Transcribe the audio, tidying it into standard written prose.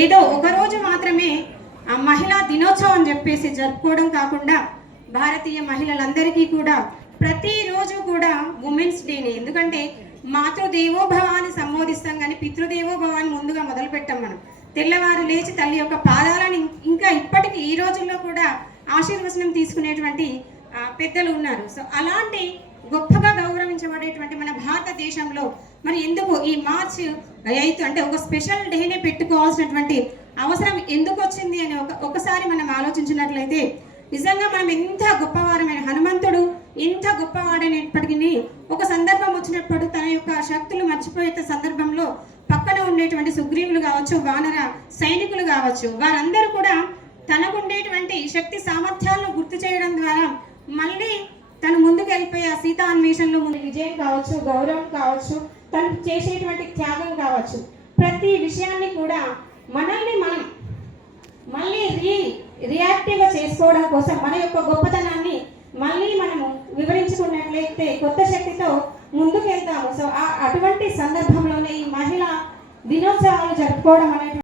ఏదో ఒకరోజు మాత్రమే ఆ మహిళా దినోత్సవం అని చెప్పేసి జరుపుకోవడం కాకుండా భారతీయ మహిళలందరికీ కూడా ప్రతిరోజు కూడా ఉమెన్స్ డేని, ఎందుకంటే మాతృదేవోభవ అని సంబోధిస్తాం కానీ పితృదేవోభవాన్ని ముందుగా మొదలు పెట్టాం మనం. తెల్లవారు లేచి తల్లి యొక్క పాదాలను ఇంకా ఇప్పటికీ ఈ రోజుల్లో కూడా ఆశీర్వచనం తీసుకునేటువంటి పెద్దలు ఉన్నారు. సో అలాంటి గొప్పగా గౌరవించబడేటువంటి మన భారతదేశంలో మరి ఎందుకు ఈ మార్చ్ 8 అంటే ఒక స్పెషల్ డేనే పెట్టుకోవాల్సినటువంటి అవసరం ఎందుకు వచ్చింది అని ఒకసారి మనం ఆలోచించినట్లయితే నిజంగా మనం ఎంత గొప్పవారమైన హనుమంతుడు ఎంత గొప్పవాడైనప్పటికీ ఒక సందర్భం వచ్చినప్పుడు తన యొక్క శక్తులు మర్చిపోయే సందర్భంలో పక్కన ఉండేటువంటి సుగ్రీవులు కావచ్చు, వానర సైనికులు కావచ్చు, వారందరూ కూడా తనకుండేటువంటి శక్తి సామర్థ్యాలను గుర్తు చేయడం ద్వారా మళ్ళీ తను ముందుకు వెళ్ళిపోయి ఆ సీతా అన్వేషణలో ముందు విజయం కావచ్చు, గౌరవం కావచ్చు, తను చేసేటువంటి త్యాగం కావచ్చు, ప్రతి విషయాన్ని కూడా మనల్ని మనం మళ్ళీ రియాక్టివ్గా చేసుకోవడం కోసం మన యొక్క గొప్పతనాన్ని మళ్ళీ మనము వివరించుకున్నట్లయితే కొత్త శక్తితో ముందుకు వెళ్తాము. సో అటువంటి సందర్భంలోనే ఈ మహిళా దినోత్సవాలు జరుపుకోవడం అనేది